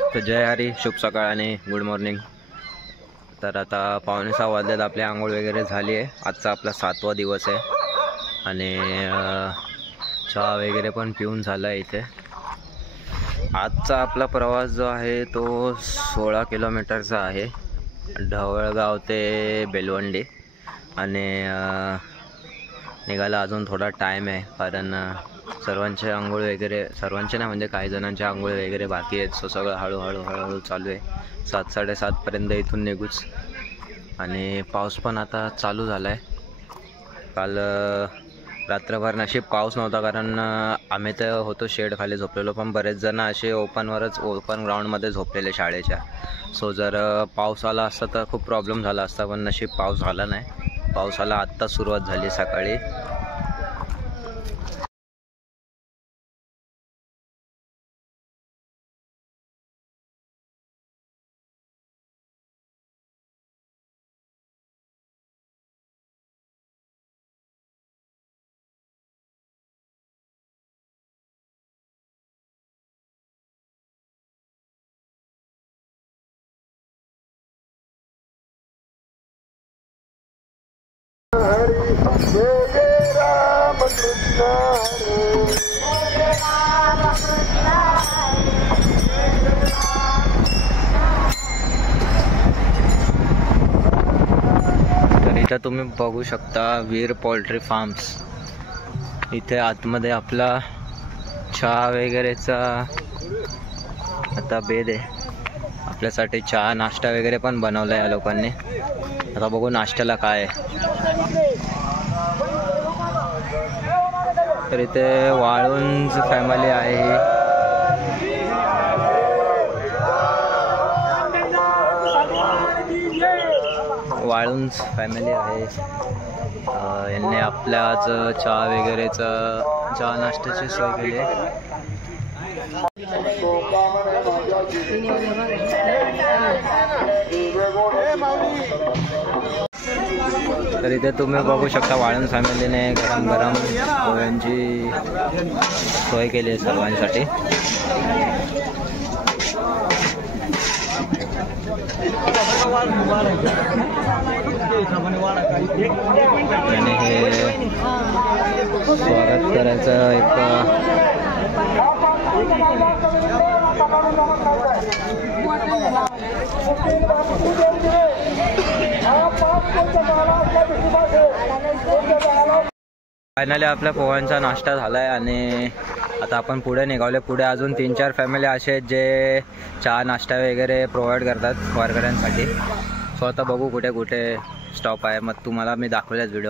तर जय हरी, शुभ सकाळ आणि गुड मॉर्निंग। तर आता 5:45 वाजलेत, आपली आंघोळ वगैरे झाली आहे। आजचा आपला 7वा दिवस आहे आणि चहा वगैरे पण पिऊन झाला आहे इथे। आजचा आपला प्रवास जो आहे तो 16 किलोमीटरचा आहे, ढवळगाव ते बेलवंडी। आणि निघायला अजून थोडा टाईम आहे, कारण सर्वांचे आंघोळ वगैरे, सर्वांचे नाही म्हणजे काही जणांचे आंघोळ वगैरे बाकी आहेत। सो सगळं हळूहळू चालू आहे। 7-7:30 पर्यंत इथून निघूच। आणि पाऊस पण आता चालू झाला आहे। काल रात्रभर नशीब पाऊस नव्हता, कारण आम्ही तर होतो शेड खाली झोपलेलो, पण बरेच जण असे ओपन ग्राउंडमध्ये झोपलेले शाळेच्या। सो जर पाऊस आला असता तर खूप प्रॉब्लेम झाला असता, पण नशीब पाऊस झाला नाही। पावसाला आत्ता सुरुवात झाली सकाळी। तर इथं तुम्ही बघू शकता वीर पोल्ट्री फार्म्स। इथे आतमध्ये आपला चहा वगैरेचा आता बेद आहे। आपल्यासाठी चहा नाश्ता वगैरे पण बनवला या लोकांनी। आता बघू नाश्त्याला काय आहे। तर इथे वाळुंज फॅमिली आहे। वाळुंज फॅमिली आहे। यांनी आपल्या आज चहा वगैरेचा, चहा नाश्त्याची सोय केली आहे। तर इथे तुम्ही बघू शकता वाळुंज फॅमिलीने गरम गरम पोह्यांची सोय केली आहे सर्वांसाठी। आणि हे स्वागत करायचं एक फायनली आपल्या पोह्यांचा नाश्ता झाला आहे आणि आता आपण पुढे निघाले। पुढे अजून 3-4 फॅमिली असे आहेत जे चहा नाश्ता वगैरे प्रोव्हाइड करतात वारकऱ्यांसाठी। सो आता बघू कुठे कुठे स्टॉप आहे, मग तुम्हाला मी दाखवल्याच व्हिडिओ।